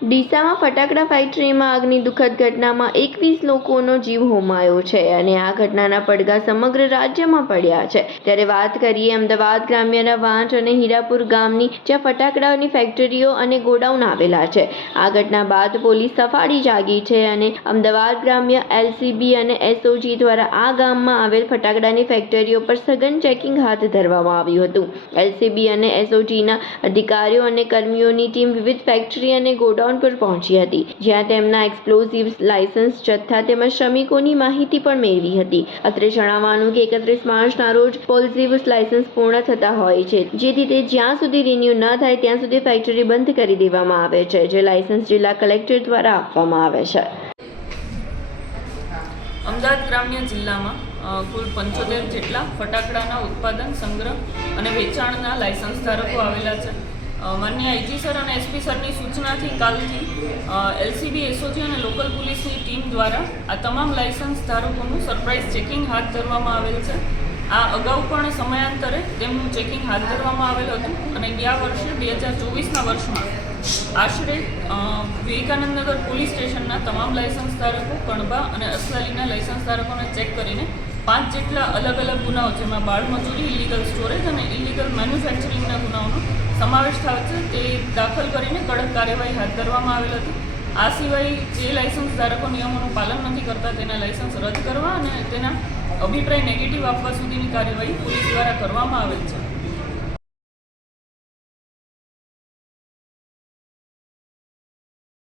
ડીસામાં ફટાકડા ફેક્ટરીમાં આગની દુઃખદ ઘટનામાં એકવીસ લોકોનો જીવ હોમાયો છે અને આ ઘટનાના પડઘા સમગ્ર રાજ્યમાં પડ્યા છે. ત્યારે વાત કરીએ અમદાવાદ ગ્રામ્યના વાંચ અને હીરાપુર ગામની, જ્યાં ફટાકડાની ફેક્ટરીઓ અને ગોડાઉન આવેલા છે. આ ઘટના બાદ પોલીસ સફાળી જાગી છે અને અમદાવાદ ગ્રામ્ય એલસીબી અને એસઓજી દ્વારા આ ગામમાં આવેલ ફટાકડાની ફેક્ટરીઓ પર સઘન ચેકિંગ હાથ ધરવામાં આવ્યું હતું. એલસીબી અને એસઓજીના અધિકારીઓ અને કર્મીઓની ટીમ વિવિધ ફેક્ટરી અને ગોડાઉન પર પહોંચી હતી, જ્યાં તેમના એક્સપ્લોઝિવ લાયસન્સ જથ્થા તેમજ શ્રમિકોની માહિતી પણ મેળવી હતી. અત્રે જણાવવાનું કે એકત્રીસ માર્ચના રોજ પોઝિટિવ લાયસન્સ પૂર્ણ થતા હોય છે જેથી તે જ્યાં સુધી રિન્યુ ન થાય ત્યાં સુધી ફેક્ટરી બંધ કરી દેવામાં આવે છે, જે લાયસન્સ જિલ્લા કલેક્ટર દ્વારા આપવામાં આવે છે. અમદાવાદ ગ્રામ્ય જિલ્લામાં કુલ પંચોતેર જેટલા ફટાકડાના ઉત્પાદન સંગ્રહ અને વેચાણના લાયસન્સ ધારકો આવેલા છે. માન્ય આઈજી સર અને એસપી સરની સૂચનાથી કાલથી એલસીબી, એસઓજી અને લોકલ પોલીસની ટીમ દ્વારા આ તમામ લાયસન્સ ધારકોનું સરપ્રાઇઝ ચેકિંગ હાથ ધરવામાં આવેલ છે. આ અગાઉ પણ સમયાંતરે તેમનું ચેકિંગ હાથ ધરવામાં આવેલ હતું અને ગયા વર્ષે બે હજાર ચોવીસના વર્ષમાં આશરે વિવેકાનંદનગર પોલીસ સ્ટેશનના તમામ લાયસન્સ ધારકો કણબા અને અસલાલીના લાયસન્સ ધારકોને ચેક કરીને પાંચ જેટલા અલગ અલગ ગુનાઓ, જેમાં બાળમજૂરી ઇલીગલ સ્ટોરેજ અને ઇલીગલ મેન્યુફેક્ચરિંગના ગુનાઓનો સમાવેશ થાય છે. તે દાખલ કરીને કડક કાર્યવાહી હાથ ધરવામાં આવેલ હતી. આ સિવાય જે લાયસન્સ ધારકો નિયમોનું પાલન નથી કરતા તેના લાયસન્સ રદ કરવા અને તેના અભિપ્રાય નેગેટિવ આપવા સુધીની કાર્યવાહી પોલીસ દ્વારા કરવામાં આવેલ છે.